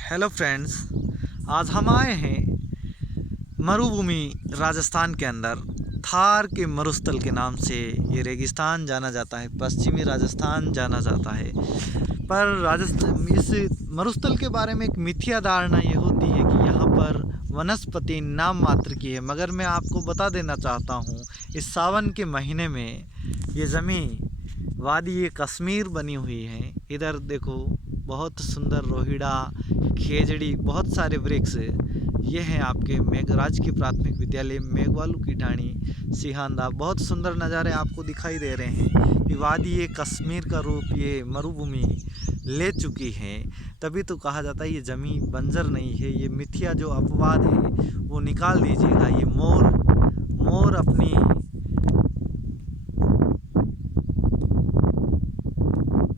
Hello friends, आज हम आए हैं मरुभूमि राजस्थान के अंदर। थार के मरुस्थल के नाम से ये रेगिस्तान जाना जाता है, पश्चिमी राजस्थान जाना जाता है। पर राजस्थान इस मरुस्थल के बारे में एक मिथ्या धारणा ये होती है कि यहाँ पर वनस्पति नाम मात्र की है, मगर मैं आपको बता देना चाहता हूँ इस सावन के महीने में ये ज़मीन वादी कश्मीर बनी हुई है। इधर देखो, बहुत सुंदर रोहिड़ा, खेजड़ी, बहुत सारे वृक्ष ये हैं आपके मेघराज की प्राथमिक विद्यालय मेघवालू की ढाणी सिहांदा। बहुत सुंदर नज़ारे आपको दिखाई दे रहे हैं कि वादी कश्मीर का रूप ये मरुभूमि ले चुकी है। तभी तो कहा जाता है ये ज़मीन बंजर नहीं है। ये मिथ्या जो अपवाद है वो निकाल दीजिएगा। ये मोर अपनी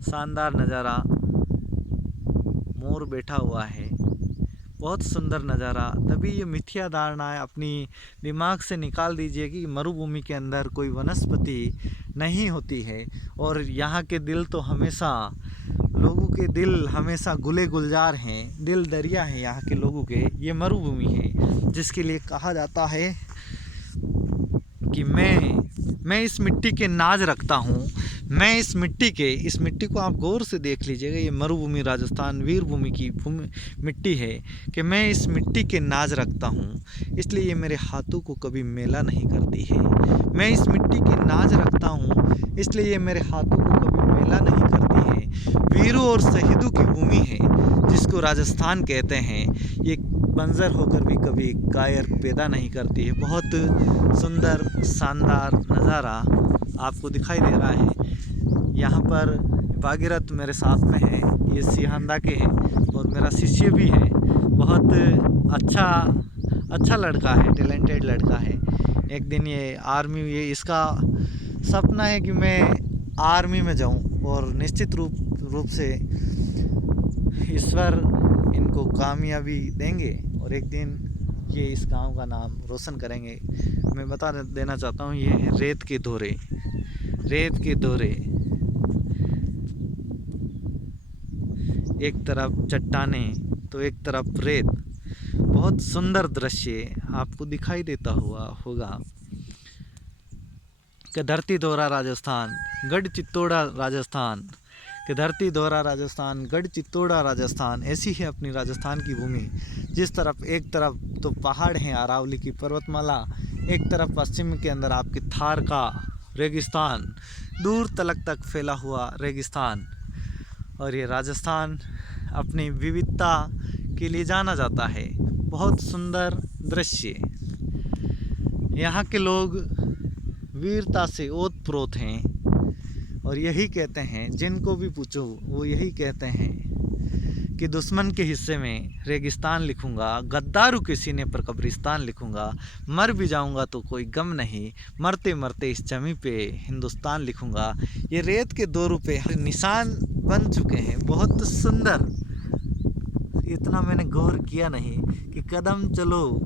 शानदार नज़ारा, मोर बैठा हुआ है, बहुत सुंदर नज़ारा। तभी ये मिथ्या धारणाएं अपनी दिमाग से निकाल दीजिए कि मरुभूमि के अंदर कोई वनस्पति नहीं होती है। और यहाँ के दिल तो हमेशा, लोगों के दिल हमेशा गुले गुलजार हैं, दिल दरिया है यहाँ के लोगों के। ये मरुभूमि है जिसके लिए कहा जाता है कि मैं इस मिट्टी के नाज रखता हूँ। मैं इस मिट्टी को आप गौर से देख लीजिएगा। ये मरुभूमि राजस्थान वीरभूमि की मिट्टी है कि मैं इस मिट्टी के नाज रखता हूँ, इसलिए ये मेरे हाथों को कभी मेला नहीं करती है। मैं इस मिट्टी के नाज रखता हूँ, इसलिए ये मेरे हाथों को कभी मेला नहीं करती है। वीरों और शहीदों की भूमि है जिसको राजस्थान कहते हैं। ये बंजर होकर भी कभी कायर पैदा नहीं करती है। बहुत सुंदर शानदार नज़ारा आपको दिखाई दे रहा है। यहाँ पर भागीरथ मेरे साथ में है, ये सिहांदा के हैं और मेरा शिष्य भी है। बहुत अच्छा लड़का है, टैलेंटेड लड़का है। एक दिन ये आर्मी, ये इसका सपना है कि मैं आर्मी में जाऊं और निश्चित रूप से ईश्वर इनको कामयाबी देंगे और एक दिन ये इस गांव का नाम रोशन करेंगे। मैं बता देना चाहता हूँ, ये है रेत के दौरे। एक तरफ चट्टानें तो एक तरफ रेत। बहुत सुंदर दृश्य आपको दिखाई देता हुआ होगा कि धरती दोहरा राजस्थान, गढ़ चित्तौड़ा राजस्थान, कि धरती दोहरा राजस्थान, गढ़ चित्तौड़ा राजस्थान। ऐसी है अपनी राजस्थान की भूमि। जिस तरफ, एक तरफ तो पहाड़ हैं, अरावली की पर्वतमाला, एक तरफ पश्चिम के अंदर आपके थार का रेगिस्तान, दूर तक फैला हुआ रेगिस्तान। और ये राजस्थान अपनी विविधता के लिए जाना जाता है। बहुत सुंदर दृश्य। यहाँ के लोग वीरता से ओतप्रोत हैं और यही कहते हैं, जिनको भी पूछो वो यही कहते हैं कि दुश्मन के हिस्से में रेगिस्तान लिखूंगा, गद्दारों के सीने पर कब्रिस्तान लिखूंगा, मर भी जाऊंगा तो कोई गम नहीं, मरते मरते इस जमी पे हिंदुस्तान लिखूंगा। ये रेत के 2 रुपये निशान बन चुके हैं। बहुत सुंदर। इतना मैंने गौर किया नहीं कि कदम चलो,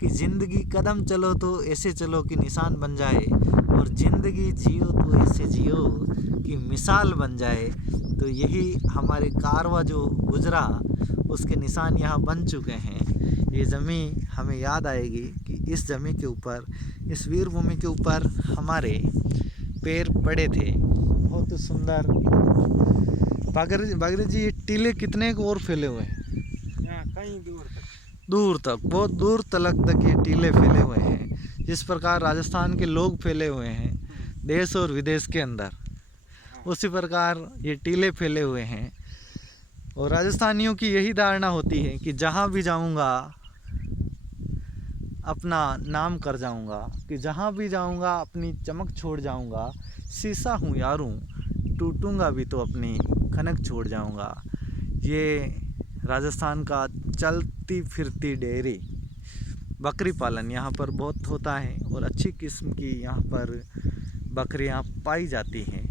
कि ज़िंदगी कदम चलो तो ऐसे चलो कि निशान बन जाए, और ज़िंदगी जियो तो ऐसे जियो कि मिसाल बन जाए। तो यही हमारे कारवा जो गुजरा उसके निशान यहाँ बन चुके हैं। ये ज़मीन हमें याद आएगी कि इस ज़मीन के ऊपर, इस वीरभूमि के ऊपर हमारे पैर पड़े थे। बहुत सुंदर। भागीरथ जी, ये टीले कितने और फैले हुए हैं? कहीं दूर तक, बहुत दूर तक ये टीले फैले हुए हैं। जिस प्रकार राजस्थान के लोग फैले हुए हैं देश और विदेश के अंदर, उसी प्रकार ये टीले फैले हुए हैं। और राजस्थानियों की यही धारणा होती है कि जहाँ भी जाऊँगा अपना नाम कर जाऊँगा, कि जहाँ भी जाऊँगा अपनी चमक छोड़ जाऊँगा। शीशा हूँ यारूं, टूटूंगा भी तो अपनी खनक छोड़ जाऊँगा। ये राजस्थान का चलती फिरती डेयरी। बकरी पालन यहाँ पर बहुत होता है और अच्छी किस्म की यहाँ पर बकरियाँ पाई जाती हैं।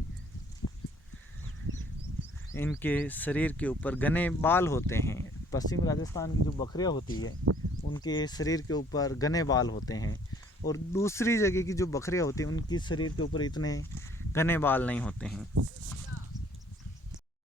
इनके शरीर के ऊपर घने बाल होते हैं। पश्चिम राजस्थान की जो बकरियाँ होती है उनके शरीर के ऊपर घने बाल होते हैं, और दूसरी जगह की जो बकरियाँ होती हैं उनकी शरीर के ऊपर इतने घने बाल नहीं होते हैं।